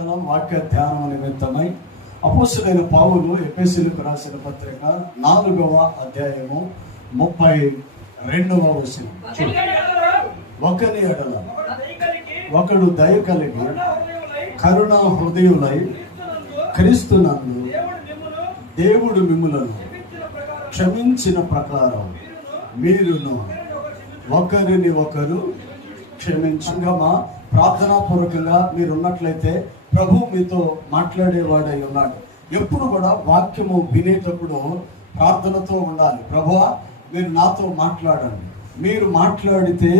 ఉదయకాలం వాక్య ధ్యానం నిమిత్తమై అపోస్తలుడైన పౌలు ఎఫెసీయులకు రాసిన పత్రిక 4వ అధ్యాయము 32వ వచనం. ఒకని ఎడల ఒకడు దయ కలిగి కరుణా హృదయులై క్రీస్తునందు దేవుడు మిమ్ములను క్షమించిన ప్రకారం మీరును ఒకరిని ఒకరు క్షమించంగమా. ప్రార్థనాపూర్వకంగా మీరు ఉన్నట్లయితే ప్రభు మీతో మాట్లాడేవాడై ఉన్నాడు. ఎప్పుడు కూడా వాక్యము వినేటప్పుడు ప్రార్థనతో ఉండాలి. ప్రభువా, మీరు నాతో మాట్లాడండి. మీరు మాట్లాడితే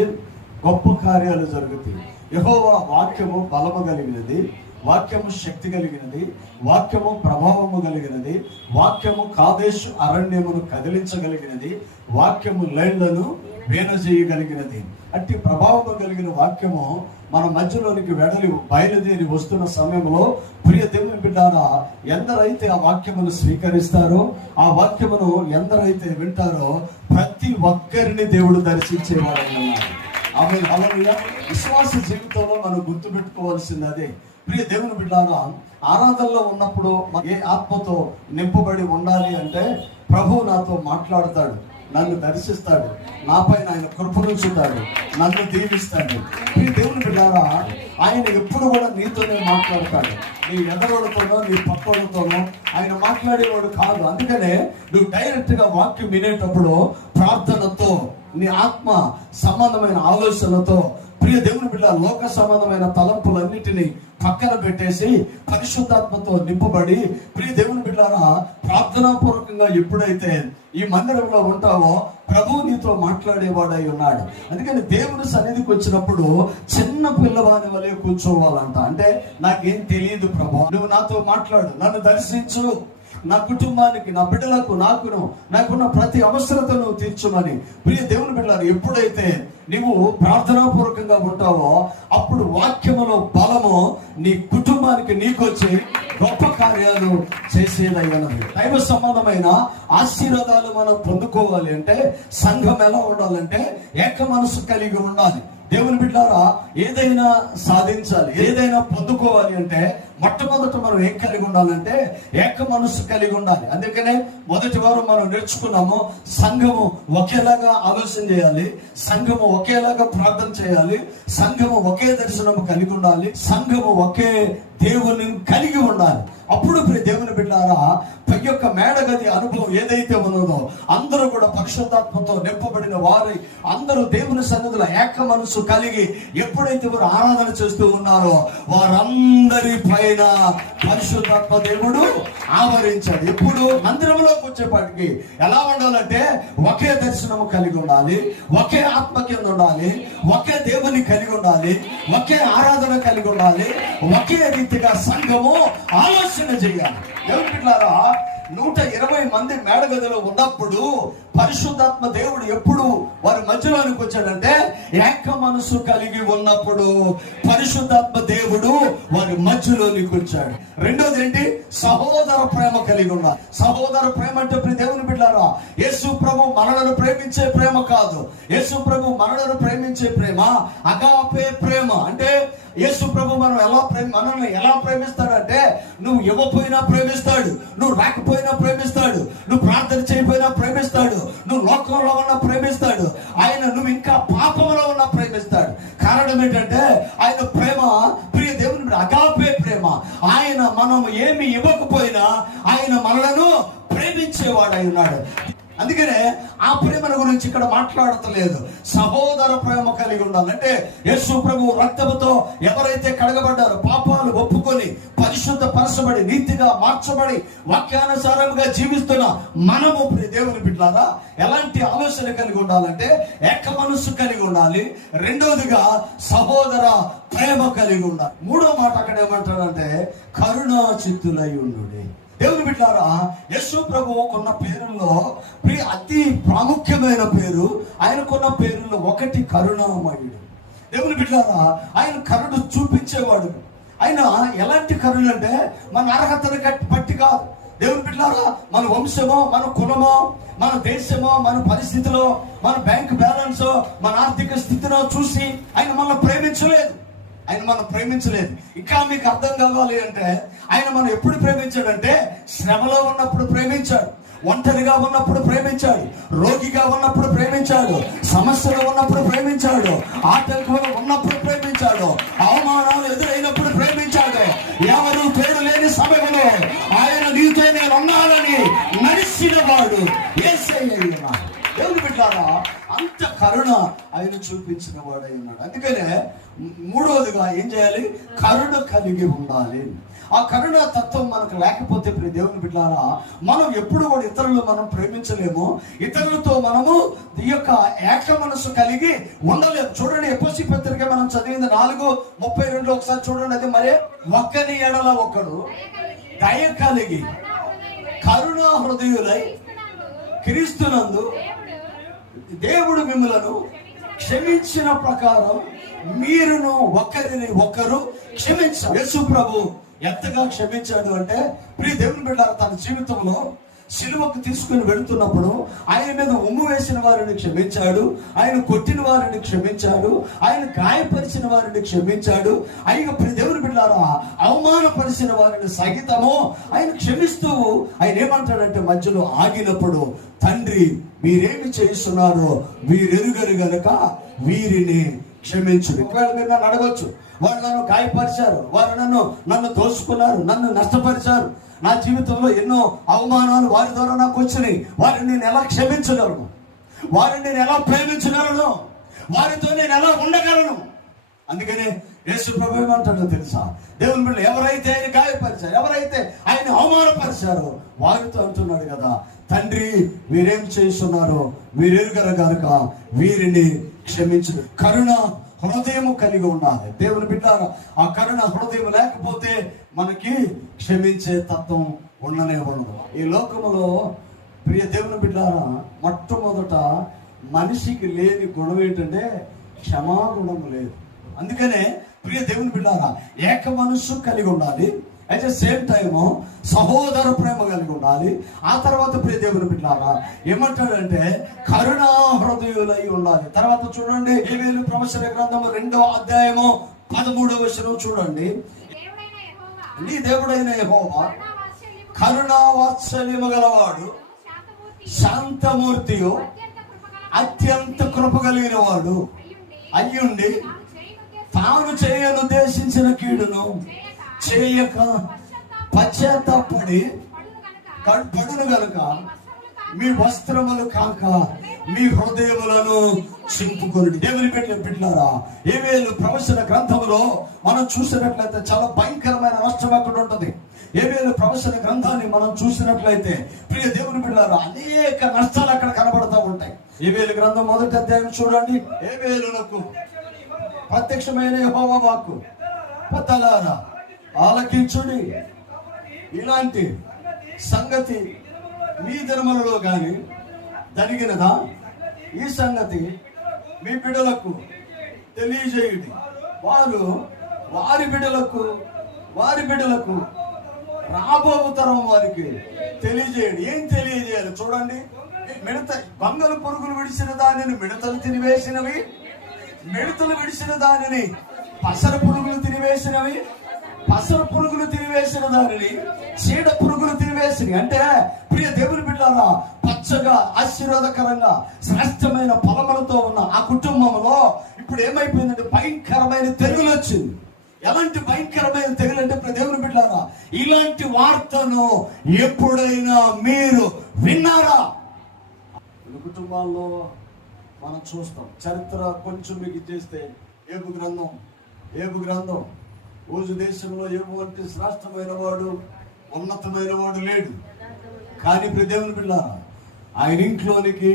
గొప్ప కార్యాలు జరుగుతాయి. యెహోవా వాక్యము బలము కలిగినది, వాక్యము శక్తి కలిగినది, వాక్యము ప్రభావము కలిగినది, వాక్యము కాదేశు అరణ్యమును కదిలించగలిగినది, వాక్యము లైళ్లను వేనజేయగలిగినది. అట్టి ప్రభావము కలిగిన వాక్యము మన మధ్యలోనికి బయలుదేరి వస్తున్న సమయంలో ప్రియ దేవుని బిడ్డారా, ఎందరైతే ఆ వాక్యమును స్వీకరిస్తారో, ఆ వాక్యమును ఎందరైతే వింటారో ప్రతి ఒక్కరిని దేవుడు దర్శించేవాడు. హల్లెలూయా. విశ్వాస జీవితంలో మనం గుర్తుపెట్టుకోవాల్సింది అదే. ప్రియ దేవుని బిడ్డారా, ఆరాధనలో ఉన్నప్పుడు ఏ ఆత్మతో నింపబడి ఉండాలి అంటే ప్రభు నాతో మాట్లాడతాడు, నన్ను దర్శిస్తాడు, నాపైన ఆయన కృపణించుతాడు, నన్ను దీవిస్తాడు. ఈ దేవుని బిడ్డారా, ఆయన ఎప్పుడు కూడా నీతోనే మాట్లాడతాడు. నీ ఎదరోళ్ళతోనో నీ పక్కోళ్ళతోనో ఆయన మాట్లాడేవాడు కాదు. అందుకనే నువ్వు డైరెక్ట్ గా వాక్యం వినేటప్పుడు ప్రార్థనతో, నీ ఆత్మ సంబంధమైన ఆలోచనలతో, ప్రియ దేవుని బిడ్డ లోక సంబంధమైన తలంపులన్నిటినీ పక్కన పెట్టేసి పరిశుద్ధాత్మతో నింపబడి, ప్రియ దేవుని బిడ్డారా, ప్రార్థనాపూర్వకంగా ఎప్పుడైతే ఈ మందిరంలో ఉంటావో ప్రభు నీతో మాట్లాడేవాడై ఉన్నాడు. అందుకని దేవుని సన్నిధికి వచ్చినప్పుడు చిన్న పిల్లవాని వలె కూర్చోవాలంట. అంటే నాకేం తెలియదు ప్రభు, నువ్వు నాతో మాట్లాడు, నన్ను దర్శించు, నా కుటుంబానికి, నా బిడ్డలకు, నాకున్న ప్రతి అవసరతను తీర్చుమని. ప్రియ దేవుని బిడ్డలారా, ఎప్పుడైతే నీవు ప్రార్థనాపూర్వకంగా ఉంటావో అప్పుడు వాక్యములో బలము నీ కుటుంబానికి, నీకొచ్చి గొప్ప కార్యాలు చేసేదై ఉన్నది. దైవ సంబంధమైన ఆశీర్వాదాలు మనం పొందుకోవాలి అంటే సంఘం ఎలా ఉండాలంటే ఏక మనసు కలిగి ఉండాలి. దేవుని బిడ్డలారా, ఏదైనా సాధించాలి, ఏదైనా పొందుకోవాలి అంటే మొట్టమొదట మనం ఏం కలిగి ఉండాలంటే ఏక మనసు కలిగి ఉండాలి. అందుకనే మొదటి వారం మనం నేర్చుకున్నాము, సంఘము ఒకేలాగా ఆలోచన చేయాలి, సంఘము ఒకేలాగా ప్రార్థన చేయాలి, సంఘము ఒకే దర్శనము కలిగి ఉండాలి, సంఘము ఒకే దేవుని కలిగి ఉండాలి. అప్పుడు దేవుని బిడ్డారా, ప్రతి ఒక్క మేడగది అనుభవం ఏదైతే ఉన్నదో అందరూ కూడా పరిశుద్ధాత్మతో నింపబడిన వారి అందరూ దేవుని సన్నిధిలో ఏక మనసు కలిగి ఎప్పుడైతే వారు ఆరాధన చేస్తూ ఉన్నారో వారందరి పైన పరిశుద్ధాత్మ దేవుడు ఆవరించాడు. ఎప్పుడు మందిరంలోకి వచ్చేపాటికి ఎలా ఉండాలంటే ఒకే దర్శనము కలిగి ఉండాలి, ఒకే ఆత్మ కింద ఉండాలి, ఒకే దేవుని కలిగి ఉండాలి, ఒకే ఆరాధన కలిగి ఉండాలి, ఒకే రీతిగా సంఘము ఆలోచన చేయాలి. దేవుని బిడ్డలారా, 120 మంది మేడగదిలో ఉన్నప్పుడు పరిశుద్ధాత్మ దేవుడు ఎప్పుడు వారి మధ్యలోనికి వచ్చాడంటే ఏక మనసు కలిగి ఉన్నప్పుడు పరిశుద్ధాత్మ దేవుడు వారి మధ్యలోనికి వచ్చాడు. రెండోది ఏంటి? సహోదర ప్రేమ కలిగి ఉన్నారు. సహోదర ప్రేమ అంటే దేవుని బిడ్డలారా, యేసు ప్రభు మనలను ప్రేమించే ప్రేమ కాదు. యేసు ప్రభు మనలను ప్రేమించే ప్రేమ అగాపే ప్రేమ. అంటే యేసు ప్రభు మనల్ని ఎలా ప్రేమిస్తాడంటే నువ్వు ఇవ్వపోయినా ప్రేమిస్తాడు, నువ్వు రాకపోయినా ప్రేమిస్తాడు, నువ్వు ప్రార్థన చేయకపోయినా ప్రేమిస్తాడు, నువ్వు లోకంలో ఉన్నా ప్రేమిస్తాడు, ఆయన నువ్వు ఇంకా పాపంలో ఉన్నా ప్రేమిస్తాడు. కారణం ఏంటంటే ఆయన ప్రేమ, ప్రియ దేవుని అగాపే ప్రేమ. ఆయన మనం ఏమి ఇవ్వకపోయినా ఆయన మనలను ప్రేమించేవాడై ఉన్నాడు. అందుకనే ఆ ప్రేమల గురించి ఇక్కడ మాట్లాడతలేదు. సహోదర ప్రేమ కలిగి ఉండాలంటే యేసు ప్రభు రక్తముతో ఎవరైతే కడగబడ్డారో, పాపాలు ఒప్పుకొని పరిశుద్ధ పరచబడి నీతిగా మార్చబడి వాక్యానుసారంగా జీవిస్తున్న మనము దేవుని బిడ్డలారా ఎలాంటి ఆలోచన కలిగి ఉండాలంటే ఏక మనస్సు కలిగి ఉండాలి. రెండోదిగా సహోదర ప్రేమ కలిగి ఉండాలి. మూడో మాట అక్కడ ఏమంటాడంటే కరుణా చిత్తులై ఉండుడి. దేవుని బిడ్డలారా, యేసు ప్రభువుకున్న పేరుల్లో అతి ప్రాముఖ్యమైన పేరు, ఆయనకున్న పేరుల్లో ఒకటి కరుణామయుడు. దేవుని బిడ్డలారా, ఆయన కరుణ చూపించేవాడు. ఆయన ఎలాంటి కరుణ అంటే మన అర్హతను బట్టి కాదు. దేవుని బిడ్డలారా, మన వంశమో, మన కులమో, మన దేశమో, మన పరిస్థితిలో, మన బ్యాంక్ బ్యాలెన్స్, మన ఆర్థిక స్థితిలో చూసి ఆయన మనల్ని ప్రేమించలేదు. ఆయన మనం ప్రేమించలేదు. ఇంకా మీకు అర్థం కావాలి అంటే ఆయన మనం ఎప్పుడు ప్రేమించాడంటే శ్రమలో ఉన్నప్పుడు ప్రేమించాడు, ఒంటరిగా ఉన్నప్పుడు ప్రేమించాడు, రోగిగా ఉన్నప్పుడు ప్రేమించాడు, సమస్యలు ఉన్నప్పుడు ప్రేమించాడు, ఆటంకాలు ఉన్నప్పుడు ప్రేమించాడు, అవమానాలు ఎదురైనప్పుడు ప్రేమించాడు. ఎవరు పేరు లేని సమయంలో ఆయన నీతో నేను ఉన్నానని నడిచిన వాడు యేసయ్య. దేవుని బిడ్డలారా, అంత కరుణ ఆయన చూపించిన వాడై ఉన్నాడు. అందుకనే మూడవదిగా ఏం చేయాలి? కరుణ కలిగి ఉండాలి. ఆ కరుణ తత్వం మనకు లేకపోతే ప్రియ దేవుని బిడ్డలారా, మనం ఎప్పుడు కూడా ఇతరులు మనం ప్రేమించలేము, ఇతరులతో మనము ఈ యొక్క ఏక మనసు కలిగి ఉండలేము. చూడండి, ఎఫెసీ పత్రిక మనం చదివింది 4:32 ఒకసారి చూడండి. అది మరే ఒక్కని ఎడల ఒకడు దయ కలిగి కరుణ హృదయులై క్రీస్తునందు దేవుడు మిమ్ములను క్షమించిన ప్రకారం మీరును ఒకరిని ఒకరు క్షమించారు. యేసు ప్రభు ఎంతగా క్షమించాడు అంటే ప్రియ దేవుని బిడ్డ తన జీవితంలో సిలువకు తీసుకుని వెళుతున్నప్పుడు ఆయన మీద ఉమ్ము వేసిన వారిని క్షమించాడు, ఆయన కొట్టిన వారిని క్షమించాడు, ఆయన గాయపరిచిన వారిని క్షమించాడు, ఆయన ప్రియ దేవుని బిడ్డలారా అవమానపరిచిన వారిని సహితము ఆయన క్షమిస్తూ ఆయన ఏమంటాడంటే మధ్యలో ఆగినప్పుడు, తండ్రి మీరేమి చేస్తున్నారో వీరెరుగరు గనుక వీరిని క్షమించు. ఒకవేళ మీరు నన్ను అడగొచ్చు, వాళ్ళు నన్ను గాయపరిచారు, వారు నన్ను దోచుకున్నారు, నన్ను నష్టపరిచారు, నా జీవితంలో ఎన్నో అవమానాలు వారి ద్వారా నాకు వచ్చినాయి, వారిని నేను ఎలా క్షమించగలను, వారిని నేను ఎలా ప్రేమించగలను, వారితో నేను ఎలా ఉండగలను? అందుకనే యేసు ప్రభు ఏమంటాడో తెలుసా? దేవుని బిడ్డలు ఎవరైతే ఆయన గాయపరిచారు, ఎవరైతే ఆయన అవమానపరిచారో వారితో అంటున్నాడు కదా, తండ్రి వీరేం చేస్తున్నారో వీరెరుగరు గనుక వీరిని క్షమించు. కరుణ హృదయము కలిగి ఉండాలి. దేవుని బిడ్డలారా, ఆ కరుణ హృదయం లేకపోతే మనకి క్షమించే తత్వం ఉండనే ఉండదు. ఈ లోకములో ప్రియ దేవుని బిడ్డలారా, మొట్టమొదట మనిషికి లేని గుణం ఏంటంటే క్షమాగుణం లేదు. అందుకనే ప్రియ దేవుని బిడ్డలారా, ఏక మనస్సు కలిగి ఉండాలి, అట్ ద సేమ్ టైము సహోదర ప్రేమ కలిగి ఉండాలి. ఆ తర్వాత ప్రియ దేవుని బిడ్డలారా ఏమంటాడంటే కరుణా హృదయులై ఉండాలి. తర్వాత చూడండి, యోవేలు ప్రవచన గ్రంథము 2వ అధ్యాయము 13వ వచనం చూడండి. నీ దేవుడైన యెహోవా కరుణా వాత్సల్యము గలవాడు, శాంతమూర్తియు, అత్యంత కృప కలిగిన వాడు అయ్యుండి తాను చేయనుద్దేశించిన కీడును చేయక పశ్చాత్తాపడి పడును గనుక మీ వస్త్రములు కాక మీ హృదయములను చింపుకొనుడి. దేవుని బిడ్డలారా, యోవేలు ప్రవచన గ్రంథములో మనం చూసినట్లయితే చాలా భయంకరమైన నష్టం అక్కడ ఉంటుంది. యోవేలు ప్రవచన గ్రంథాన్ని మనం చూసినట్లయితే ప్రియ దేవుని బిడ్డలారా అనేక నష్టాలు అక్కడ కనబడుతూ ఉంటాయి. యోవేలు గ్రంథం 1వ అధ్యాయం చూడండి. యోవేలునకు ప్రత్యక్షమైన యెహోవా వాక్కు, పెద్దలారా ఆలకించుడి, ఇలాంటి సంగతి మీ ధర్మములో గాని జరిగినదా? ఈ సంగతి మీ బిడ్డలకు తెలియజేయుడి. వారు వారి బిడ్డలకు రాబో తరం వారికి తెలియజేయండి. ఏం తెలియజేయాలి చూడండి. మిడత బంగళ పురుగులు విడిచిన దానిని మిడతలు తినివేసినవి, మిడతలు విడిచిన దానిని పసర పురుగులు తినివేసినవి, పసర పురుగులు తినివేసిన దానిని చీడ పురుగులు తినివేసినవి. అంటే ప్రియ దేవుని బిడ్డలారా, పచ్చగా ఆశీర్వాదకరంగా శ్రేష్టమైన ఫలములతో ఉన్న ఆ కుటుంబంలో ఇప్పుడు ఏమైపోయిందంటే భయంకరమైన తెగులు వచ్చింది. ఎలాంటి భయంకరమైన తెగులు అంటే ప్రియ దేవుని బిడ్డలారా, ఇలాంటి వార్తను ఎప్పుడైనా మీరు విన్నారా? కుటుంబాల్లో మనం చూస్తాం. చరిత్ర కొంచెం మీకు చేస్తే ఏబు గ్రంథం ఊజు దేశంలో ఏబు వంటి శ్రేష్టమైన వాడు, ఉన్నతమైన వాడు లేడు. కానీ ప్రియ దేవుని బిడ్డలారా, ఆయన ఇంట్లోనికి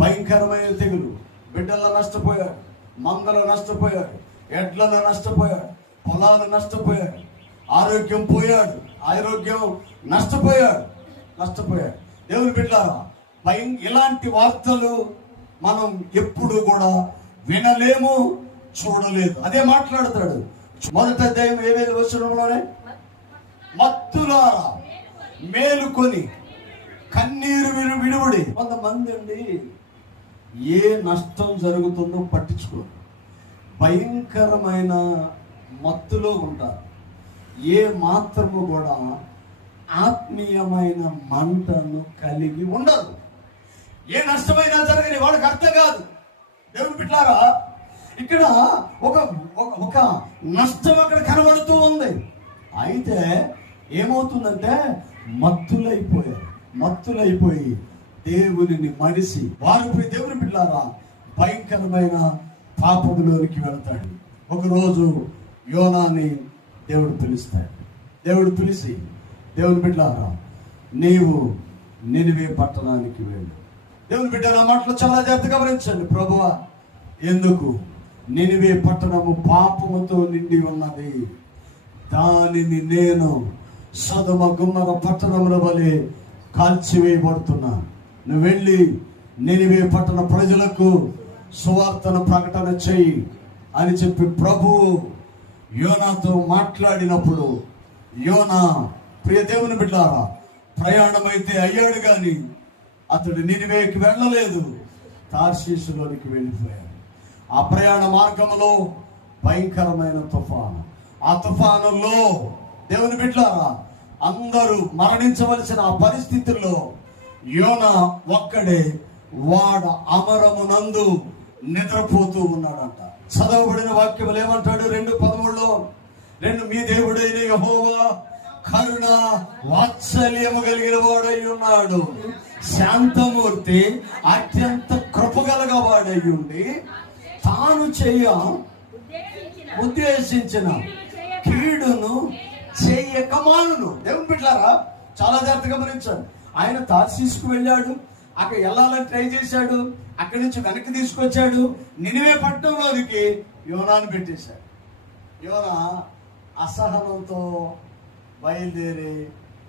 భయంకరమైన తెగులు, బిడ్డలను నష్టపోయాడు, మందలు నష్టపోయాడు, ఎడ్లను నష్టపోయాడు, పొలాలు నష్టపోయాడు, ఆరోగ్యం నష్టపోయాడు. దేవుని బిడ్డలారా, ఇలాంటి వార్తలు మనం ఎప్పుడు కూడా వినలేము, చూడలేదు. అదే మాట్లాడతాడు 1వ అధ్యాయం 7వ వచనంలోనే, మత్తులారా మేలుకొని కన్నీరు విడువుడి. కొంతమంది అండి ఏ నష్టం జరుగుతుందో పట్టించుకోరు. భయంకరమైన మత్తులో ఉంటారు. ఏ మాత్రము కూడా ఆత్మీయమైన మంటను కలిగి ఉండరు. ఏ నష్టమైనా జరగని వాళ్ళకి అర్థం కాదు. దేవుని బిడ్డలారా, ఇక్కడ ఒక నష్టం అక్కడ కనబడుతూ ఉంది. అయితే ఏమవుతుందంటే మత్తులైపోయి దేవునిని మడిసి వారు దేవుని బిడ్డలారా భయంకరమైన పాపములోనికి వెళతాడు. ఒకరోజు యోనాని దేవుడు పిలుస్తాడు. దేవుడు పిలిచి, దేవుని బిడ్డలారా నీవు నినివే పట్టణానికి వెళ్ళు. దేవుని బిడ్డ నా మాటలు చాలా జాగ్రత్తగా గమనించండి. ప్రభువా, ఎందుకు? నినివే పట్టణము పాపముతో నిండి ఉన్నది, దానిని నేను సొదొమ గొమొర్రా పట్టణముల వలె కాల్చివేయబడుతున్నా. నువ్వు వెళ్ళి నినివే పట్టణ ప్రజలకు సువార్తను ప్రకటన చెయ్యి అని చెప్పి ప్రభువు యోనాతో మాట్లాడినప్పుడు, యోనా ప్రియ దేవుని బిడ్డలారా ప్రయాణమైతే అయ్యాడు కానీ అతడు నినివేకి వెళ్ళలేదు, తార్షీషులోనికి వెళ్ళిపోయాడు. ఆ ప్రయాణ మార్గంలో భయంకరమైన తుఫాను. ఆ తుఫానులో దేవుని బిడ్డలారా అందరూ మరణించవలసిన ఆ పరిస్థితుల్లో యోనా ఒక్కడే వాడ అమరమునందు నిద్రపోతూ ఉన్నాడంట. చదవబడిన వాక్యములు ఏమంటాడు? 2:13 మీ దేవుడైన యెహోవా కరుణ వాత్సల్యము కలిగిన వాడై ఉన్నాడు, శాంతమూర్తి, అత్యంత కృపగలగ వాడై ఉండి తాను ఉద్దేశించిన కీడును చెయ్యక మానును. దేవుని బిడ్డలారా చాలా జాగ్రత్తగా గమనించండి. ఆయన తార్షీషుకు వెళ్ళాడు, అక్కడ వెళ్ళాలని ట్రై చేశాడు, అక్కడి నుంచి వెనక్కి తీసుకొచ్చాడు. నినివే పట్టణంలోనికి యోనాను పెట్టేశాడు. యోనా అసహనంతో బయలుదేరి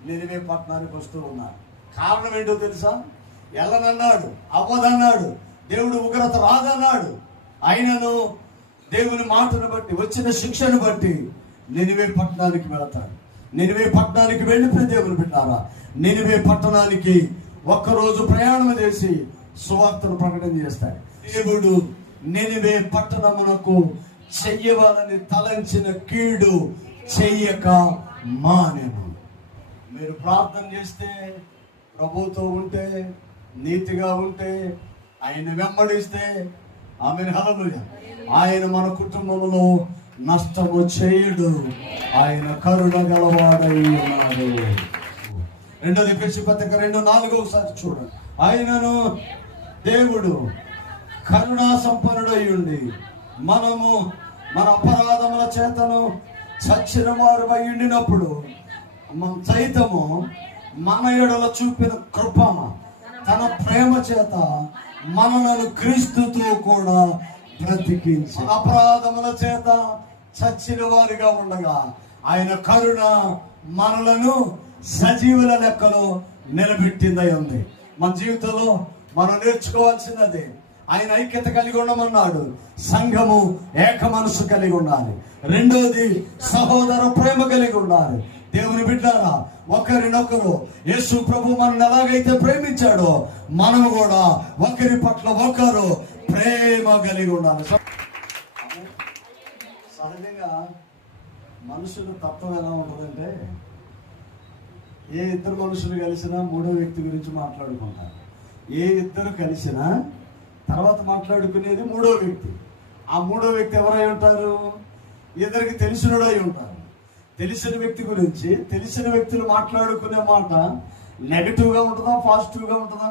నినివే పట్టణానికి వస్తూ ఉన్నారు. కారణం ఏంటో తెలుసా? వెళ్ళనన్నాడు, అవ్వదన్నాడు, దేవుడు ఉగ్రత రాదన్నాడు. ఆయనను దేవుని మాటను బట్టి వచ్చిన శిక్షను బట్టి నినివే పట్టణానికి వెళతాడు. నినివే పట్టణానికి వెళ్ళిపోయి దేవుని బిడ్డలారా నినివే పట్టణానికి ఒక్కరోజు ప్రయాణం చేసి సువార్తను ప్రకటన చేస్తాడు. దేవుడు నినివే పట్టణమునకు చెయ్యవాలని తలంచిన కీడు చెయ్యక మానెను. మీరు ప్రార్థన చేస్తే, ప్రభుతో ఉంటే, నీతిగా ఉంటే, ఆయన వెంబడిస్తే, ఆమేన్ హల్లెలూయా, ఆయన మన కుటుంబంలో నష్టము చేయడు. ఆయన కరుణ గలవాడై ఉన్నాడు. 2 ఎఫెసీ పత్రిక 2:4 ఒకసారి చూడండి. ఆయనను దేవుడు కరుణా సంపన్నుడై ఉండి మనము మన అపరాధముల చేతను చచ్చిన వారు ఉండినప్పుడు సైతము మన ఎడల చూపిన కృప తన ప్రేమ చేత మనలను క్రీస్తుతో కూడా బ్రతికించి, అపరాధముల చేత చచ్చిన వారిగా ఉండగా ఆయన కరుణ మనలను సజీవుల లెక్కలో నిలబెట్టిందై ఉంది. మన జీవితంలో మనం నేర్చుకోవాల్సినది, ఆయన ఐక్యత కలిగి ఉండమన్నాడు. సంఘము ఏక మనసు కలిగి ఉండాలి. రెండోది సహోదర ప్రేమ కలిగి ఉండాలి. దేవుని బిడ్డలారా ఒకరినొకరు యేసు ప్రభు మనల్ని ఎలాగైతే ప్రేమించాడో మనము కూడా ఒకరి పట్ల ఒకరు ప్రేమ కలిగి ఉండాలి. సహజంగా మనుషుల తత్వం ఎలా ఉంటుందంటే, ఏ ఇద్దరు మనుషులు కలిసినా మూడో వ్యక్తి గురించి మాట్లాడుకుంటారు. ఏ ఇద్దరు కలిసినా తర్వాత మాట్లాడుకునేది మూడో వ్యక్తి. ఆ మూడో వ్యక్తి ఎవరై ఉంటారు? ఇద్దరికి తెలిసినడై ఉంటారు. తెలిసిన వ్యక్తి గురించి తెలిసిన వ్యక్తులు మాట్లాడుకునే మాట నెగటివ్గా ఉంటుందా, పాజిటివ్గా ఉంటుందా?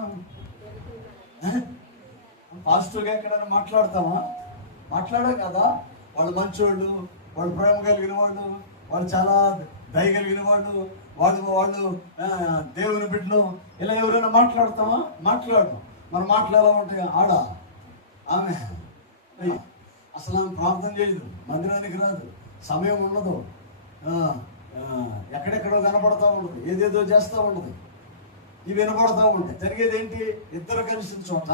పాజిటివ్గా ఎక్కడైనా మాట్లాడతామా? మాట్లాడాం కదా. వాళ్ళు మంచోళ్ళు, వాళ్ళు ప్రేమ కలిగిన వాళ్ళు, వాళ్ళు చాలా దయ కలిగిన వాళ్ళు, వాళ్ళు దేవుని బిడ్డలు, ఇలా ఎవరైనా మాట్లాడతామా? మాట్లాడము. మన మాటలు ఎలా ఉంటాయి? ఆమె అసలు ఆమె ప్రార్థన చేయదు, మందిరానికి రాదు, సమయం ఉండదు, ఎక్కడెక్కడో కనపడతా ఉండదు, ఏదేదో చేస్తూ ఉండదు. ఇవి వినపడతా ఉంటాయి. జరిగేది ఏంటి? ఇద్దరు కలిసిన చోట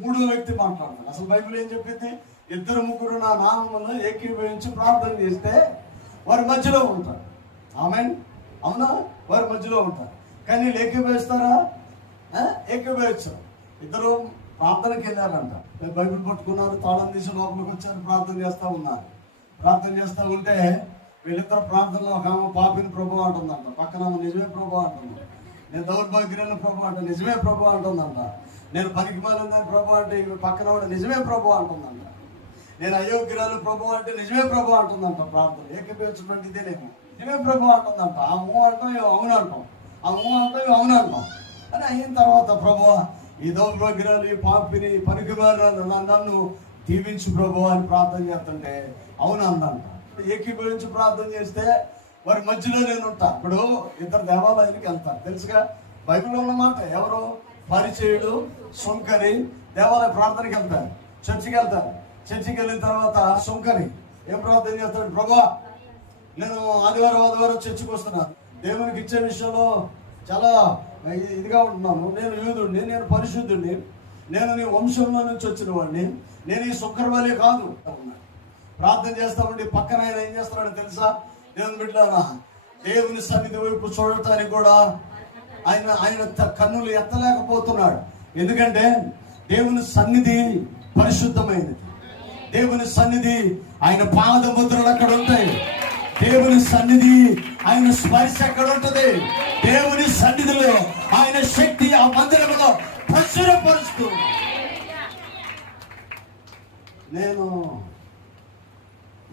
మూడో వ్యక్తి మాట్లాడతారు. అసలు బైబిల్ ఏం చెప్పింది? 2-3 నా నామమును ఏకీభవించి ప్రార్థన చేస్తే వారి మధ్యలో ఉంటారు. ఆమేన్, అవునా? వారి మధ్యలో ఉంటారు. కానీ వీళ్ళు ఏకీభవిస్తారా? ఏకీభవించరు. ఇద్దరు ప్రార్థనకి వెళ్ళారంట, బైబిల్ పట్టుకున్నారు, తాళం తీసి లోపలికి వచ్చారు, ప్రార్థన చేస్తూ ఉన్నారు. ప్రార్థన చేస్తూ ఉంటే వీళ్ళిద్దరు ప్రార్థనలో ఒక ఆమె పాపిని ప్రభు అంటుందంట, పక్కన ఆమె నిజమే ప్రభు అంటుంది. నేను దౌర్భాగ్యులను ప్రభు అంటే నిజమే ప్రభు అంటుందంట. నేను పనికి మాలిందని ప్రభు అంటే పక్కన వాడు నిజమే ప్రభు అంటుందంట. నేను అయోగ్యురాలు ప్రభు అంటే నిజమే ప్రభు అంటుందంట. ప్రార్థన ఏకీపించినటువంటి ఇదేనేమో నిజమే ప్రభు అంటుందంట. ఆ మూవ్ అంటాం ఇవి అవును అంటాం, ఆ మూవ్ అంటాం ఇవి అవును అంటాం అని అయిన తర్వాత ప్రభు ఈ దౌర్భాగ్యురాలు ఈ పాపిని పనికి మాలిన నన్ను దీవించు ప్రభు అని ప్రార్థన చేస్తుంటే అవును అందంట. ఏకీభవించి ప్రార్థన చేస్తే వారి మధ్యలో నేను ఉంటా. ఇప్పుడు ఇద్దరు దేవాలయానికి వెళ్తారు, తెలుసుగా బైబిల్లో ఉన్నమాట. ఎవరు? పరిచయుడు, సుంకరి దేవాలయ ప్రార్థనకి వెళ్తారు, చర్చికి వెళ్తారు. చర్చికి వెళ్ళిన తర్వాత సుంకరి ఏం ప్రార్థన చేస్తాడు? ప్రభా, నేను ఆదివారం చర్చికి వస్తున్నాను, దేవునికి ఇచ్చే విషయంలో చాలా ఇదిగా ఉంటున్నాను, నేను యూదుడిని, నేను పరిశుద్ధుడిని, నేను నీ వంశంలో నుంచి వచ్చిన వాడిని, నేను ఈ సుంకరవాళి కాదు. ప్రార్థన చేస్తామండి. పక్కన ఆయన ఏం చేస్తున్నాడు తెలుసా? దేవుని బిడ్డలారా, దేవుని సన్నిధి వైపు చూడటానికి కూడా ఆయన కన్నులు ఎత్తలేకపోతున్నాడు. ఎందుకంటే దేవుని సన్నిధి పరిశుద్ధమైనది. దేవుని సన్నిధి ఆయన పాద ముద్రలు అక్కడ ఉంటాయి. దేవుని సన్నిధి ఆయన స్పర్శ అక్కడ ఉంటుంది. దేవుని సన్నిధిలో ఆయన శక్తి ఆ మందిరంలో ప్రచురపరుస్తూ. నేను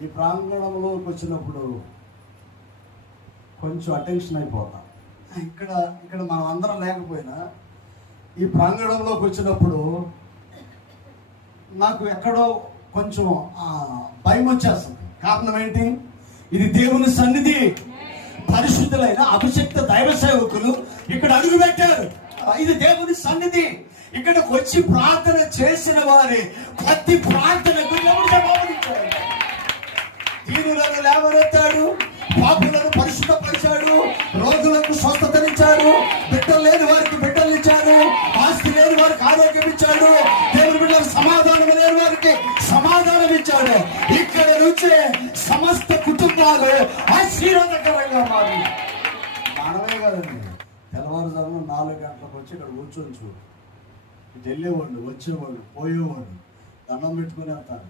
ఈ ప్రాంగణంలోకి వచ్చినప్పుడు కొంచెం అటెన్షన్ అయిపోతాం. ఇక్కడ మనం అందరం లేకపోయినా ఈ ప్రాంగణంలోకి వచ్చినప్పుడు నాకు ఎక్కడో కొంచెం భయం వచ్చేస్తుంది. కారణం ఏంటి? ఇది దేవుని సన్నిధి. పరిశుద్ధులైన అభిషిక్త దైవ సేవకులు ఇక్కడ అడుగు పెట్టారు. ఇది దేవుని సన్నిధి. ఇక్కడికి వచ్చి ప్రార్థన చేసిన వారి ప్రతి ప్రార్థనకు దీనులను లేవనెత్తాడు, పాపులను పరిశుద్ధపరిచాడు, రోగులకు స్వస్థతనిచ్చాడు, బిడ్డలు లేని వారికి బిడ్డలు ఇచ్చాడు, ఆస్తి లేని వారికి ఆరోగ్యం ఇచ్చాడు, దేవుని బిడ్డలకు సమాధానం లేని వారికి సమాధానం ఇచ్చాడు. ఇక్కడ నుంచే సమస్త కుటుంబాలు ఆశీర్వాదకరంగా మారి. మనమే కదండి, తెల్లవారుజామున 4 గంటలకు వచ్చి ఇక్కడ కూర్చొని చూడు. ఇటు వెళ్ళేవాళ్ళు, వచ్చేవాళ్ళు, పోయేవాళ్ళు దండం పెట్టుకుని వెళ్తారు,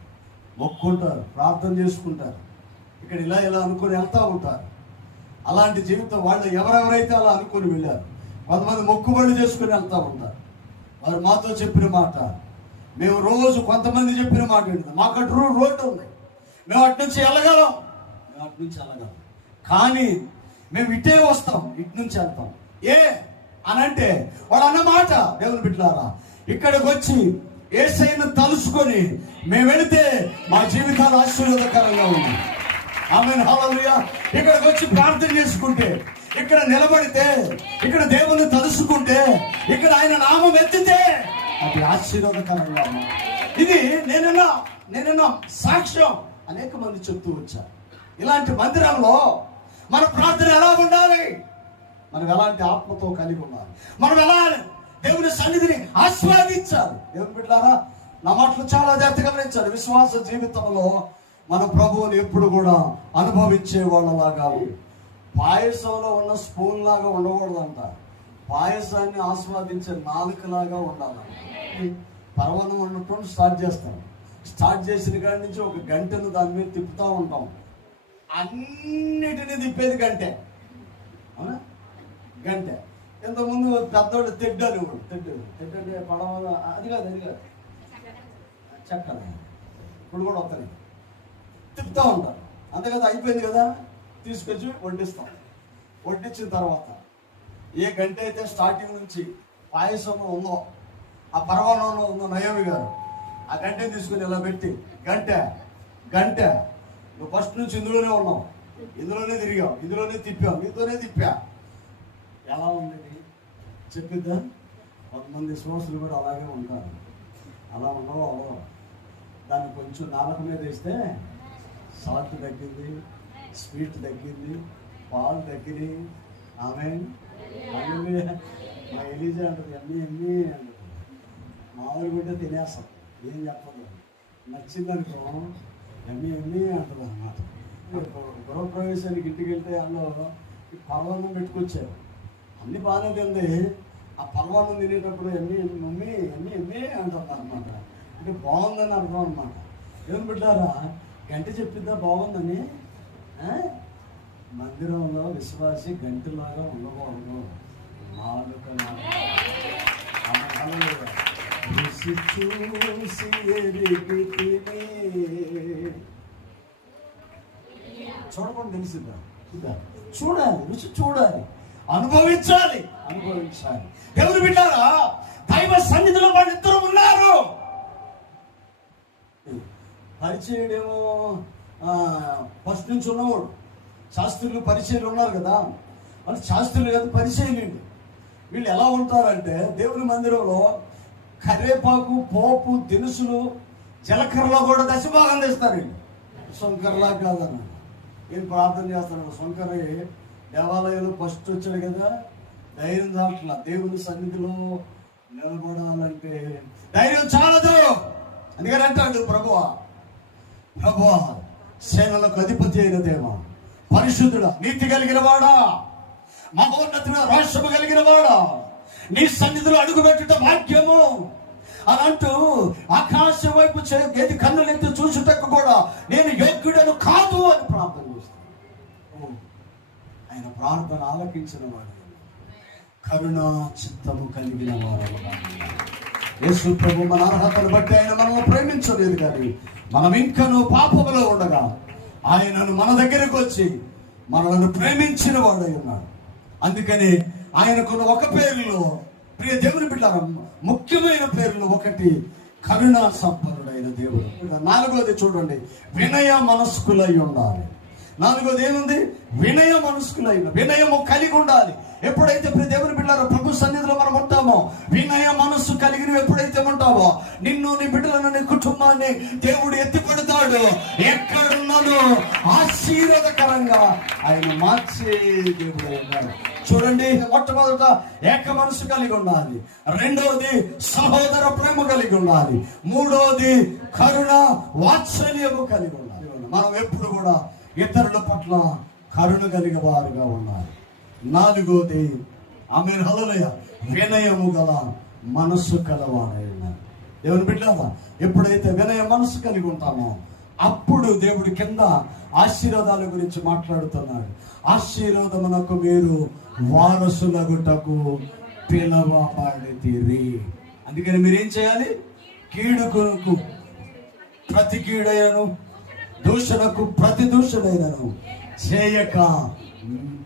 మొక్కుంటారు, ప్రార్థన చేసుకుంటారు, ఇక్కడ ఇలా అనుకుని వెళ్తూ ఉంటారు. అలాంటి జీవితం వాళ్ళు ఎవరెవరైతే అలా అనుకుని వెళ్ళారు. కొంతమంది మొక్కుబళ్ళు చేసుకుని వెళ్తూ ఉంటారు. వారు మాతో చెప్పిన మాట, మేము రోజు కొంతమంది చెప్పిన మాట ఏంటి, మాకు అటు రోడ్డు ఉంది, మేము అటు నుంచి వెళ్ళగలం, కానీ మేము ఇటే వస్తాం, ఇటు నుంచి వెళ్తాం. అని అంటే వాడు అన్నమాట. దేవుని బిడ్డలారా, ఇక్కడికి వచ్చి యేసయ్యను తలుసుకొని మేము వెళితే మా జీవితాలు ఆశీర్వాదకరంగా ఉంది. ఆమేన్, హల్లెలూయా. ఇక్కడికి వచ్చి ప్రార్థన చేసుకుంటే, ఇక్కడ నిలబడితే, ఇక్కడ దేవుని తలుసుకుంటే, ఇక్కడ ఆయన నామం ఎత్తితే అది ఆశీర్వాదకరంగా ఉంది. ఇది నేనన్నా సాక్ష్యం అనేక మంది చెప్తూ వచ్చారు. ఇలాంటి మందిరంలో మన ప్రార్థన ఎలా ఉండాలి, మనం ఎలాంటి ఆత్మతో కలిగి ఉండాలి, మనం ఎలా దేవుని సన్నిధిని ఆస్వాదించాలి. దేవుని బిడ్డలారా, నా మాటలు చాలా జాగ్రత్తగా గమనించాలి. విశ్వాస జీవితంలో మన ప్రభువుని ఎప్పుడు కూడా అనుభవించే వాళ్ళలాగా, పాయసంలో ఉన్న స్పూన్ లాగా ఉండకూడదంట, పాయసాన్ని ఆస్వాదించే నాలుకలాగా ఉండాలంట. పర్వతం ఉన్నట్టు స్టార్ట్ చేసిన కాడి నుంచి ఒక గంటను దాని మీద తిప్పుతూ ఉంటాం. అన్నిటినీ తిప్పేది గంటే, అవునా? గంటే. ఇంతకుముందు పెద్దోడు తెడ్డు అనేవాడు. తెడ్డు అంటే పడవ, అది కాదు చెక్కలు. ఇప్పుడు కూడా వస్తాయి, తిప్పుతూ ఉంటారు. అంతే కదా, అయిపోయింది కదా, తీసుకొచ్చి వడ్డిస్తాం. వడ్డించిన తర్వాత ఏ గంట అయితే స్టార్టింగ్ నుంచి పాయసంలో ఉందో, ఆ పర్వణంలో ఉందో నయోమి గారు ఆ గంటే తీసుకుని ఇలా పెట్టి, గంట నువ్వు ఫస్ట్ నుంచి ఇందులోనే ఉన్నావు, ఇందులోనే తిరిగావు, ఇందులోనే తిప్పావు, నీతోనే తిప్పా. ఎలా ఉండేది చెప్పిద్దా? కొంతమంది సోర్సులు కూడా అలాగే ఉంటారు. అలా ఉండవో దాన్ని కొంచెం నాలుక మీద వేస్తే సాల్ట్ తగ్గింది, స్వీట్ తగ్గింది, పాలు తగ్గింది. ఆమె మా ఎలీజా అంటుంది, ఎమ్మి అంటుంది. మామూలు కూడా తినేస్తాం, ఏం చెప్పదు. నచ్చిందనుకో ఎమ్మి అంటుంది అన్నమాట. గృహప్రవేశానికి ఇంటికి వెళ్తే అందులో ఈ పర్వాన్నం పెట్టుకొచ్చారు, అన్ని బాగానే తింది. ఆ పర్వాన్నం తినేటప్పుడు ఎమ్మి అంటుంది అనమాట. అంటే బాగుందని అర్థం అనమాట. ఏం బిడ్డారా, గంట చెప్పిందా బాగుందని? మందిరంలో విశ్వాసి గంటలాగా ఉండకూడదు, నాలుకలాగా. రుచి చూసి ఎరిగి తిని చూడకుండా తెలిసిందా? చూడాలి, రుచి చూడాలి, అనుభవించాలి. ఎవరు విన్నారా? దైవ సన్నిధిలో వాళ్ళిద్దరు ఉన్నారు. పరిచయుడేమో ఫస్ట్ నుంచి ఉన్నవాడు. శాస్త్రులు పరిచయులు ఉన్నారు కదా, వాళ్ళు శాస్త్రులు కాదు, పరిచయులు. వీళ్ళు ఎలా ఉంటారంటే దేవుని మందిరంలో కరేపాకు, పోపు, దినుసులు, జీలకర్రలో కూడా దశభాగం తెస్తారు. వీళ్ళు శంకర్లా కాదన్న. నేను ప్రార్థన చేస్తాను. శంకరే దేవాలయంలో ఫస్ట్ వచ్చాడు కదా, ధైర్యం దాట్లా. దేవుని సన్నిధిలో నిలబడాలంటే ధైర్యం చాలదు. అందుకని అంటాడు ప్రభువా సేనలకు అధిపతి అయిన దేవా, పరిశుద్ధుడా, నీతి కలిగిన వాడా, మహోన్నతమైన రాష్ట్రము కలిగిన వాడా, నీ సన్నిధిలో అడుగుపెట్టుట భాగ్యము అని అంటూ ఆకాశం వైపు గది కన్నులెత్తి చూసుటకు కూడా నేను యోగ్యుడను కాదు అని ప్రార్థన చేస్తాను. ఆయన ప్రార్థన ఆలకించిన వాడు, కరుణా చిత్తము కలిగిన వాడు. యేసు ప్రభు మన అర్హతను బట్టి ఆయన మనల్ని ప్రేమించలేదు, కానీ మనం ఇంకనూ పాపములో ఉండగా ఆయనను మన దగ్గరకు వచ్చి మనల్ని ప్రేమించిన వాడై ఉన్నాడు. అందుకని ఆయనకున్న ఒక పేరులో, ప్రియ దేవుని బిడ్డలారా, ముఖ్యమైన పేర్లు ఒకటి కరుణా సంపన్నుడైన దేవుడు. 4వది చూడండి, వినయ మనస్కులై ఉండాలి. 4వది ఏముంది? వినయ మనస్కులైన, వినయము కలిగి ఉండాలి. ఎప్పుడైతే ప్రియ దేవుని బిడ్డలారా ప్రభు సన్నిధిలో మనం ఉంటామో, వినయ మనస్సు కలిగిన ఎప్పుడైతే ఉంటామో, నిన్ను, నీ బిడ్డలను, నీ కుటుంబాన్ని దేవుడు ఎత్తిపడతాడు. ఎక్కడున్నాను ఆశీర్వాదకరంగా ఆయన మార్చే దేవుడు ఉన్నాడు. చూడండి, మొట్టమొదట ఏక మనసు కలిగి ఉండాలి. 2వది సహోదర ప్రేమ కలిగి ఉండాలి. 3వది కరుణ వాత్సల్యము కలిగి ఉండాలి. మనం ఎప్పుడు కూడా ఇతరుల పట్ల కరుణ కలిగే వారుగా ఉండాలి. 4వది ఆమేన్ హల్లెలూయా, వినయము గల మనస్సు కలవాడైనా. దేవుని బిడ్డలారా, ఎప్పుడైతే వినయ మనస్సు కలిగి ఉంటామో అప్పుడు దేవుడి కింద ఆశీర్వాదాల గురించి మాట్లాడుతున్నాడు. ఆశీర్వాదమునకు మీరు వారసులగుటకు పిలవబడితిరి. అందుకని మీరేం చేయాలి? కీడుకు ప్రతి కీడైనను, దూషణకు ప్రతి దూషణైనను చేయక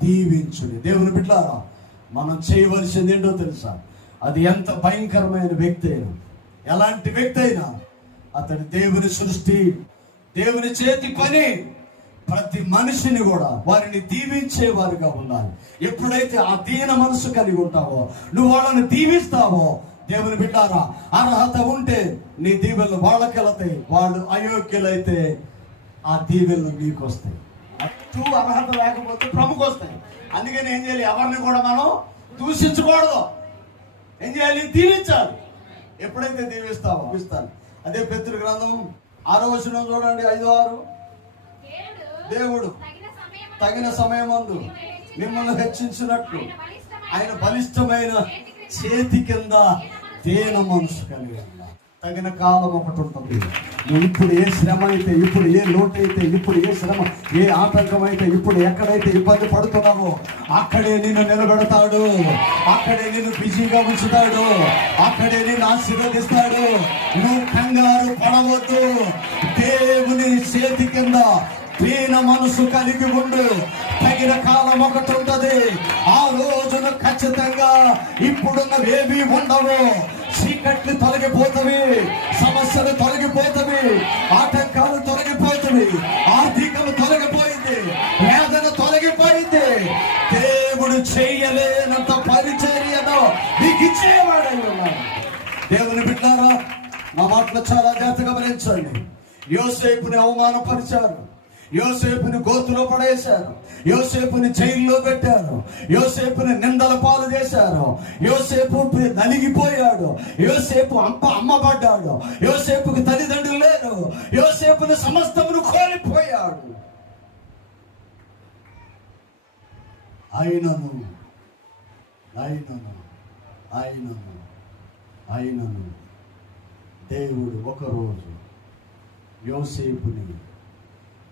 దీవించుడి. దేవుని బిడ్డలారా, మనం చేయవలసింది ఏంటో తెలుసా? అది ఎంత భయంకరమైన వ్యక్తి అయినా, ఎలాంటి వ్యక్తి అయినా, అతడు దేవుని సృష్టి, దేవుని చేతి పని. ప్రతి మనిషిని కూడా వారిని దీవించే వారిగా ఉండాలి. ఎప్పుడైతే ఆ దీన మనసు కలిగి ఉంటావో, నువ్వు వాళ్ళని దీవిస్తావో, దేవుని బిడ్డారా, అర్హత ఉంటే నీ దీవెనలు వాళ్ళకి వెళతాయి. వాళ్ళు అయోగ్యులైతే ఆ దీవెనలు నీకు వస్తాయి. అటు అర్హత లేకపోతే ప్రభుకు వస్తాయి. అందుకని ఏం చేయాలి? ఎవరిని కూడా మనం దూషించకూడదు. ఏం చేయాలి? దీవించాలి. ఎప్పుడైతే దీవిస్తావో ఇస్తాను. అదే పేతురు గ్రంథం 6వ వచనం చూడండి, 5-6. దేవుడు తగిన సమయమందు మిమ్మల్ని హెచ్చించినట్లు ఆయన బలిష్టమైన చేతి కింద దీన మనసు కలిగి ఉన్నారు. తగిన కాలం ఒకటి ఉంటుంది. నువ్వు ఇప్పుడు ఏ శ్రమ అయితే, ఇప్పుడు ఏ లోటు అయితే, ఇప్పుడు ఏ శ్రమ, ఏ ఆటంకం అయితే, ఇప్పుడు ఎక్కడైతే ఇబ్బంది పడుతున్నావో అక్కడే నిన్ను నిలబెడతాడు, అక్కడే నిన్ను బిజీగా ఉంచుతాడు, అక్కడే నిన్ను ఆశీర్వదిస్తాడు. నువ్వు కంగారు పడవద్దు. దేవుని చేతి కింద దీన మనసు కలిగి ఉండు. తగిన కాలం ఒకటి ఉంటది. ఆ రోజున ఖచ్చితంగా ఇప్పుడున్నవేమీ ఉండవు. చీకట్లు తొలగిపోతవి, సమస్యలు తొలగిపోతవి, ఆటంకాలు తొలగిపోతవి, ఆర్థికలు తొలగిపోయింది, వేదన తొలగిపోయింది. దేవుడు చేయలేనంత పరిచర్యను నీకు ఇచ్చేవాడై ఉన్నాడు. దేవుని బిడ్డారా, మా మాటలు చాలా జాగ్రత్తగా గమనించండి. యోసేపుని అవమానపరిచారు, యోసేపుని గోతులో పడేశారు, యోసేపుని జైల్లో పెట్టారు, యోసేపుని నిందల పాలు చేశారు, యోసేపు నలిగిపోయాడు, యోసేపు అమ్మబడ్డాడు, యోసేపుకి తల్లిదండ్రులు లేరు, యోసేపుని సమస్తమును కోల్పోయాడు. ఆయనను దేవుడు ఒకరోజు యోసేపుని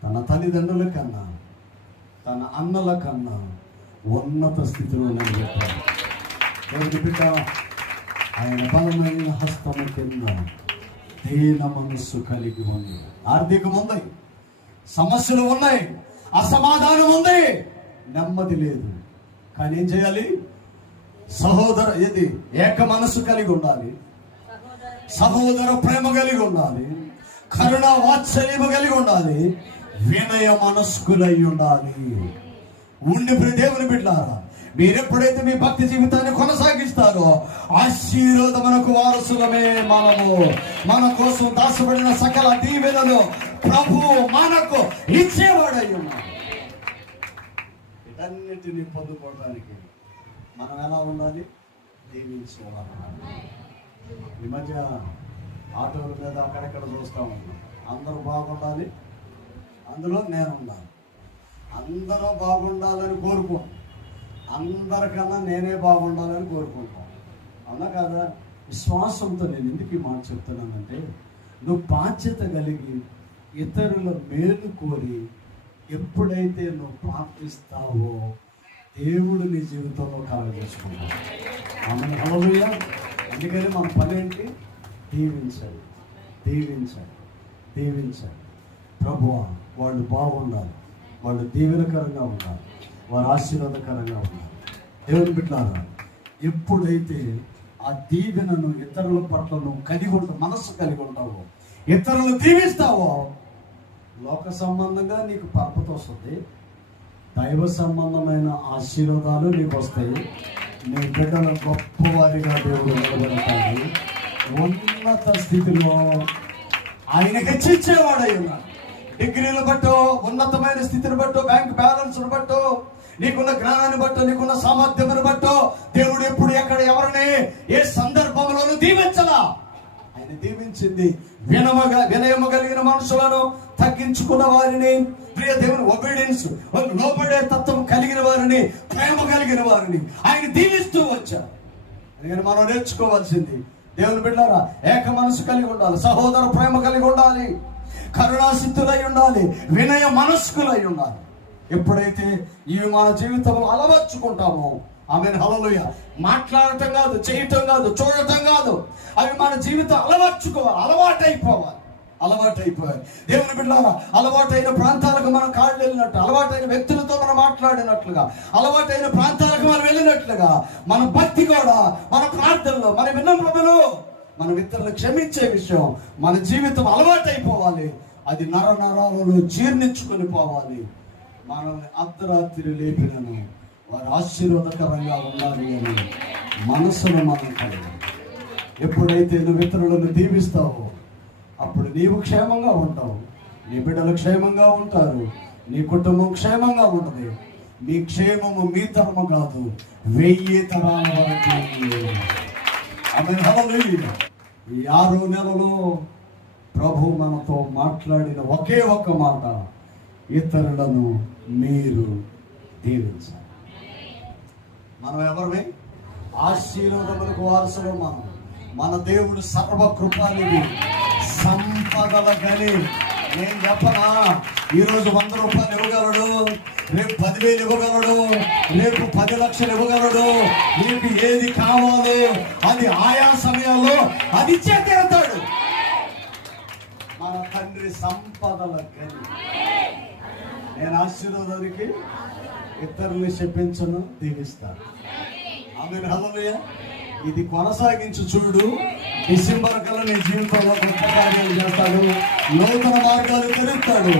తన తల్లిదండ్రుల కన్నా, తన అన్నల కన్నా ఉన్నత స్థితిలో నిలబెట్టాడు. ఎవరికి బిడ్డ? ఆయన బలమైన హస్తము కింద దీన మనస్సు కలిగి ఉంది. ఆర్థికం ఉంది, సమస్యలు ఉన్నాయి, అసమాధానం ఉంది, నెమ్మది లేదు. కానీ ఏం చేయాలి? ఏక మనస్సు కలిగి ఉండాలి, సహోదర ప్రేమ కలిగి ఉండాలి, కరుణ వాత్సల్యము కలిగి ఉండాలి, వినయ మనస్కులై ఉండాలి. ఉండి దేవుని బిడ్డలారా, మీరెప్పుడైతే మీ భక్తి జీవితాన్ని కొనసాగిస్తారో ఆశీర్వాదమునకు వారసులమే మనము. మన కోసం దాచబడిన సకల దీవెనలు ప్రభువు మనకు ఇచ్చేవాడై ఉన్నాడు. వీటన్నిటిని పొందుకోవడానికి మనం ఎలా ఉండాలి? దీవించేవాడు. ఈ మధ్య ఆటోల మీద అక్కడెక్కడ చూస్తూ ఉన్నాం. అందరూ బాగుండాలి, అందులో నేను ఉండాలి. అందరూ బాగుండాలని కోరుకుంటాం, అందరికన్నా నేనే బాగుండాలని కోరుకుంటాను. అవునా కాదా? విశ్వాసంతో నేను ఎందుకు ఈ మాట చెప్తున్నానంటే, నువ్వు బాధ్యత కలిగి ఇతరుల మేలు కోరి ఎప్పుడైతే నువ్వు ప్రార్థిస్తావో దేవుడు నీ జీవితంలో కలగజేసుకుంటాడు. ఆమె హల్లెలూయా. అందుకని మన పని ఏంటి? దీవించాలి, దీవించాలి, దీవించాలి. ప్రభువా, వాళ్ళు బాగుండాలి, వాళ్ళు దీవెనకరంగా ఉండాలి, వారు ఆశీర్వాదకరంగా ఉన్నారు. దేవుని బిడ్డలారా, ఎప్పుడైతే ఆ దీవెనను ఇతరుల పట్ల నువ్వు కలిగి ఉంటావు, మనస్సు కలిగి ఉంటావో, ఇతరులను దీవిస్తావో, లోక సంబంధంగా నీకు పరపత వస్తుంది, దైవ సంబంధమైన ఆశీర్వాదాలు నీకు వస్తాయి. నీ బిడ్డలు గొప్పవారిగా దేవుడు నిలబెడతాడు. ఉన్నత స్థితిలో ఆయనకి హెచ్చించేవాడై ఉన్నాడు. డిగ్రీలు బట్టో, ఉన్నతమైన స్థితిని బట్టో, బ్యాంక్ బ్యాలెన్స్ బట్టో, నీకున్న జ్ఞానాన్ని బట్టో, నీకున్న సామర్థ్యమును బట్టో దేవుడు ఎప్పుడు ఎక్కడ ఎవరిని ఏ సందర్భంలోనూ దీవించలా. ఆయన దీవించింది వినయము కలిగిన మనుషులను, తగ్గించుకున్న వారిని, ప్రియ దేవుని ఒబీడియన్స్, లోబడే తత్వం కలిగిన వారిని, ప్రేమ కలిగిన వారిని ఆయన దీవిస్తూ వచ్చారు. అందుకని మనం నేర్చుకోవాల్సింది, దేవుని బిడ్డలారా, ఏక మనసు కలిగి ఉండాలి, సహోదర ప్రేమ కలిగి ఉండాలి, కరుణాసిద్ధులై ఉండాలి, వినయ మనస్కులై ఉండాలి. ఎప్పుడైతే ఇవి మన జీవితంలో అలవర్చుకుంటామో, ఆమె హల్లెలూయా, మాట్లాడటం కాదు, చేయటం కాదు, చూడటం కాదు, అవి మన జీవితం అలవర్చుకోవాలి, అలవాటైపోవాలి. దేవుని బిడ్డలారా, అలవాటైన ప్రాంతాలకు మనం కాళ్ళు వెళ్ళినట్టు, అలవాటైన వ్యక్తులతో మనం మాట్లాడినట్లుగా, అలవాటైన ప్రాంతాలకు మనం వెళ్ళినట్లుగా మన భక్తి కూడా, మన ప్రార్థనలో, మన విన్నపములో మనం ఇతరులు క్షమించే విషయం మన జీవితం అలవాటైపోవాలి. అది నరాలలో జీర్ణించుకొని పోవాలి. మనల్ని అర్ధరాత్రి లేపినను వారు ఆశీర్వాదకరంగా ఉండాలి అని మనసును మనం కలిగి, ఎప్పుడైతే నువ్వు ఇతరులను దీవిస్తావో అప్పుడు నీవు క్షేమంగా ఉంటావు, నీ బిడ్డలు క్షేమంగా ఉంటారు, నీ కుటుంబం క్షేమంగా ఉంటుంది. మీ క్షేమము మీ తరము కాదు, 1000 తరాల వరకు. ఆమేన్, హల్లెలూయా. ఈ 6వ నెలలో ప్రభు మనతో మాట్లాడిన ఒకే ఒక్క మాట, ఇతరులను మీరు దీవించాలి. మనం ఎవరిమే? ఆశీర్వాదములకు వారసులు మనం. మన దేవుడు సర్వకృపానిధి, సంపదల గని. నేను చెప్పనా, ఈరోజు 100 రూపాయలు ఇవ్వగలడు, రేపు 10,000 ఇవ్వగలడు, రేపు 10 లక్షలు ఇవ్వగలడు. నీకు ఏది కావాలో అది ఆయా సమయంలో అది ఇచ్చే తీరుతాడు. మన తండ్రి సంపదల గని. నేను ఆశీర్వాదానికి ఇతరుల్ని చెప్పించను, దీవిస్తాను. ఆమేన్, హల్లెలూయా. ఇది కొనసాగించు చూడు. డిసెంబర్ కల్లా నీ జీవితంలో గొప్ప కార్యాలు చేస్తాడు, నూతన మార్గాలు తెరుస్తాడు,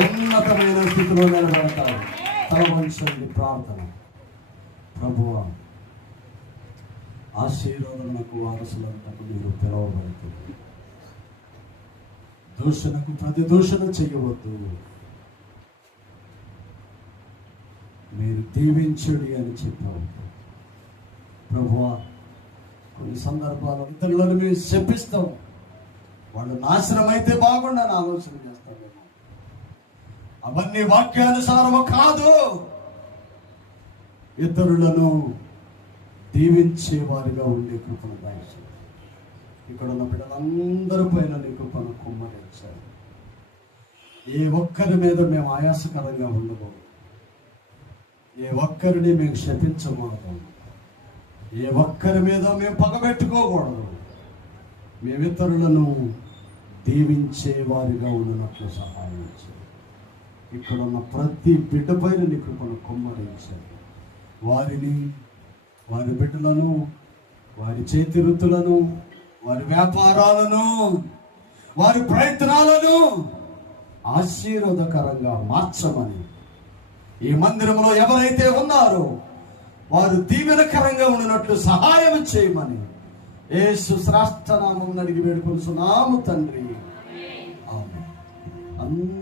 ఉన్నతమైన స్థితిలో నిలబడతాడు. తలవంచండి ప్రార్థన. ప్రభువా, ఆశీర్వాదమునకు వారసులంతకు మీరు పిలవబడుతుంది. దూషణకు ప్రతి దూషణ చేయవద్దు, మీరు దీవించుడి అని చెప్పారు. ప్రభువా, కొన్ని సందర్భాలు ఇతరులను మేము శపిస్తాం, వాళ్ళు నాశనం అయితే బాగుండని ఆలోచన చేస్తామేమో. అవన్నీ వాక్యానుసారము కాదు. ఇతరులను దీవించే వారిగా ఉండే కృపను దయచేయండి. ఇక్కడ ఉన్న బిడ్డలందరి పైన నీ కృపను కుమ్మరించారు. ఏ ఒక్కరి మీద మేము ఆయాసకరంగా ఉండకూడదు. ఏ ఒక్కరిని మేము శపించకూడదు. ఏ ఒక్కరి మీద మేము పగబెట్టుకోకూడదు. మేమితరులను దీవించే వారిగా ఉన్నట్లు సహాయం చేయండి. ఇక్కడ ఉన్న ప్రతి బిడ్డ పైన నీ కృపను కుమ్మరించారు. వారిని, వారి బిడ్డలను, వారి చేతి వృత్తులను, వారి వ్యాపారాలను, వారి ప్రయత్నాలను ఆశీర్వాదకరంగా మార్చమని, ఈ మందిరంలో ఎవరైతే ఉన్నారో వారు దీవెనకరంగా ఉన్నట్లు సహాయం చేయమని యేసు శ్రేష్ఠ నామమున అడిగి వేడుకొనుచున్నాము తండ్రి. ఆమేన్.